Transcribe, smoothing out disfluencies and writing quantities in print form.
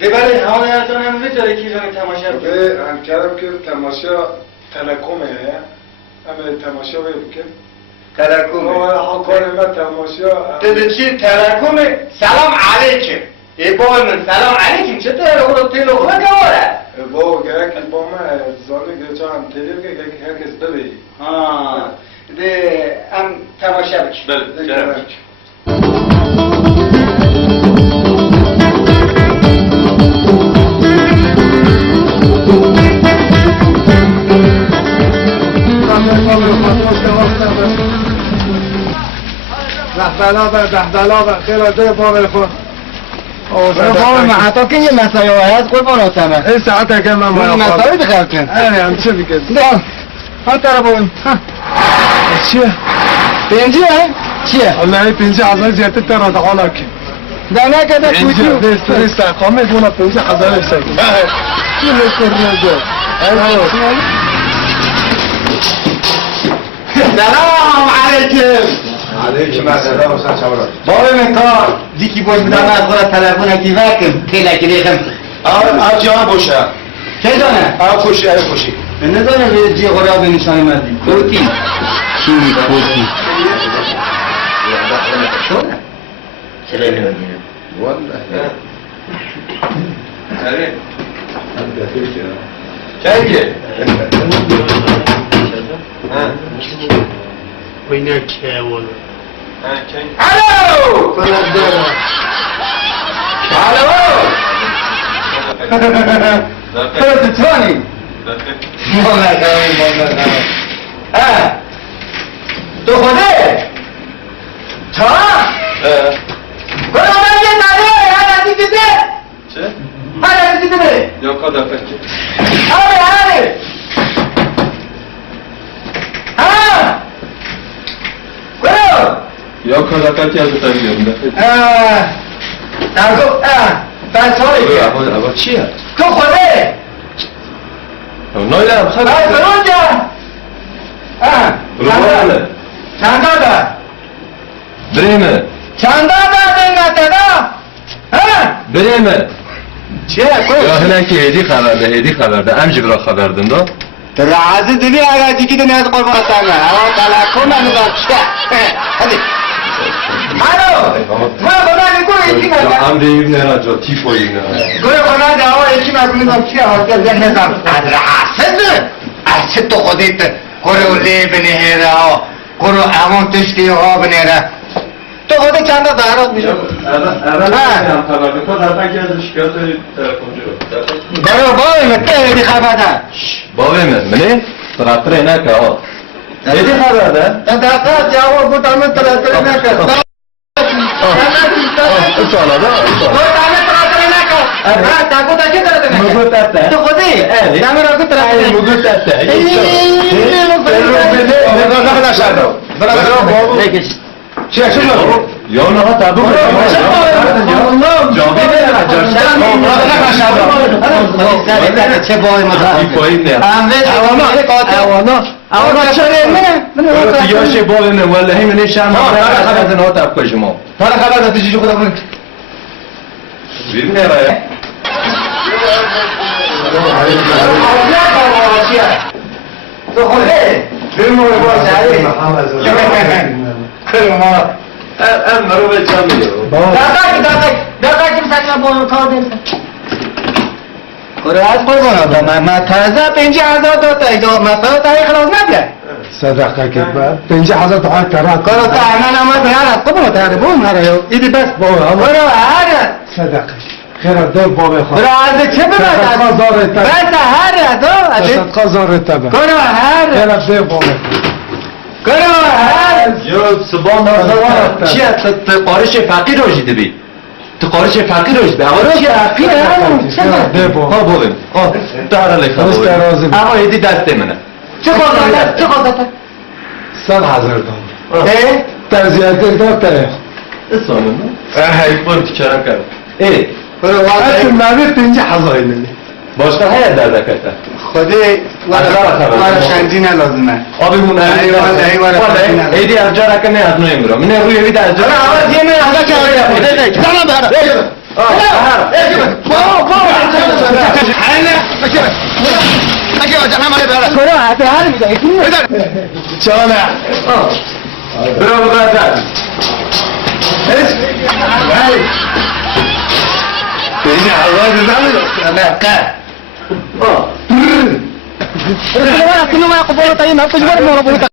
ببره همون یادتون هم بذاره که جان تماشا به همکارم که تماشا تلکومه همه تماشا بکن تلکومه ها کار ما تماشا دیده چی تلکومه سلام علیکم ای بای من سلام علیکم چطور رو تیلو خواه گواره با گره که با من زانه گره هم تلیو که هر کس ببینی ده هم تماشا بکن بله جرم بحبلا خیلی ده بابا خود بابا ما حتی که یه مسایه هست قربان آتمه این ساعت که من مسایه دخل کن هم چه بکن ها ترا بابا چیه؟ پنجی ها؟ چیه؟ والله 50,000 زیادت تر از حالا که دانه که ده کوچو دست قامه دونه 50,000 بسید چی میکنی سلام علیکم علیکم السلام حسین چورا بابا من کار دیکی باش بدم از خورا تلفون کی وکم کلا کلیخم آج جان باشه که دانه؟ خوشی خوشی ندانه به جی خورا به نشانی مردی کوتی چی می کوتی شونه چرا نمیدونم والله آره چنگه وينك يا ولد؟ الو الو توني والله كريم والله ها تو خده تا برو من یه ناره هر ازی دیده چه؟ هر ازی دیده یا کادا فکر آره ها برو یا کادا فکر از تاریخ نگو بسایی که اول چیه؟ تو خوده نایدم خیلی باید برون جا روانه چند داده بریمه چند داده دنگته دا بریمه چیه یا هنه که هیدی خبر ده هیدی خبر ده ام جبرا خبر دن دا تو رعازه دیدی اگر دیگه دنیا از قربان سنگه اما تلکو منو داشته هدی الو ما بنا نگو یکی نگه ام دیگه نه جا تیفوی نه گوی بنا ده آقا یکی نگو نگم چیه حاضر ذهن نگم از رعاسه اسه تو خودیت کرو لی بنهره ها کرو امون تشتی ها بنهره تو خودی چند تا دارات میشه اول هم خبر ده تو در فکر از شکایت تلفن جلو برو بای مکه هدی خبر ده بابا منه تراتره نکه ها هیدی خبر ده دقیقات جاو بودم تراتره نکه سالا دا مگو تاته تو خودی دامه را کو تراتره مگو تاته چه شما یا نه تابو چه بای اوانا چرا نه تیاش بال نه ولی همین نشان خبر نه تاب کجمو حالا خبر دادی چی خدا کنه ببین نه تو خوده بریم رو باشه ما ام مرو به چامیو دادا کم سکلا بون کار دیم کره از قربان آدم ما تازه 50,000 داده ایجا مسئله تاریخ خلاص نبیه صدقه که با 50,000 دعای تران کارو تا انا نماز بیارد قربان تاره بون ماره یو ایدی بس بابا برو هر صدقه خیر ده بابا خود برو از چه صدقه برو زاره تبه بس هر دو صدقه زاره تبه برو هر خیر ده بابا برو هر یا سبحان الله چیه تو قارش فقیر روزی دبی تو قارش فقیر روزی به اول چیه فقیر ده بابا ها بولم ها داره لکه درست رازی اما ایدی دست منه چه خواهد چه خواهد 100,000 دام در زیاده داده اسانه ای بون تکرم کرد ای برو اصل واقعا نوی 50,000 اینه باشتر هیت در دکتا خودی وارا شنجی نلازمه آبی مون ایدی از جا رکن نه از نو امرو من روی ایدی از جا آواز یه نه آقا که آقا خودی نه اگه آجا همه بیاره کنه به هر میده چانه برو بقدر این هوا رو نمیده Kenapa aku nama aku baru tanya, aku juga mau